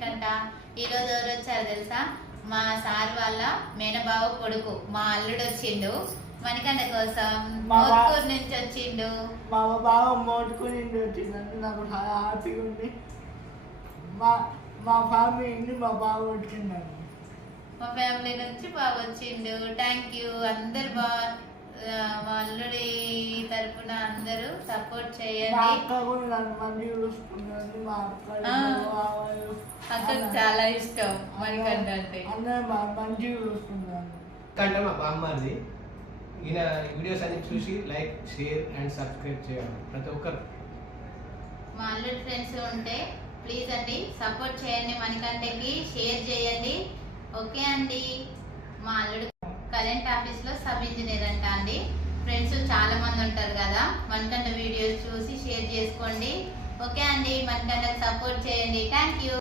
మణికంఠ. ఈరోజు ఎవరు వచ్చారు తెలుసా? మా సార్ వాళ్ళ మేనబావ కొడుకు మా అల్లుడు వచ్చిండు మణికంఠ కోసం. మోత్కూరు నుంచి వచ్చిండు. మా బావ మోత్కూరు నుంచి వచ్చిందంటే నాకు చాలా హ్యాపీగా ఉంది. మా ఫ్యామిలీ మా బావ వచ్చిందండి. మా ఫ్యామిలీ నుంచి బాగా వచ్చిండు. Thank you. అందరు బాగా మా అల్లుడి తరపున అందరూ సపోర్ట్ చేయండి. అక్కకు చాలా ఇష్టం మణికంఠ అంటే. అంటే మా బామ్మది ఈయన వీడియోస్ అన్ని చూసి లైక్ షేర్ అండ్ సబ్స్క్రైబ్ చేయండి ప్రతి ఒక్కరు. మా అల్లుడి ఫ్రెండ్స్ ఉంటే ప్లీజ్ అండి సపోర్ట్ చేయండి, మణికంఠకి షేర్ చేయండి. ఓకే అండి. మా అల్లుడు కరెంట్ ఆఫీస్ లో సబ్ ఇంజనీర్ అంట అండి. ఫ్రెండ్స్ చాలా మంది ఉంటారు కదా, మణికంఠ వీడియోస్ చూసి షేర్ చేసుకోండి. ఓకే అండి, మణికంఠకి సపోర్ట్ చేయండి. Thank you.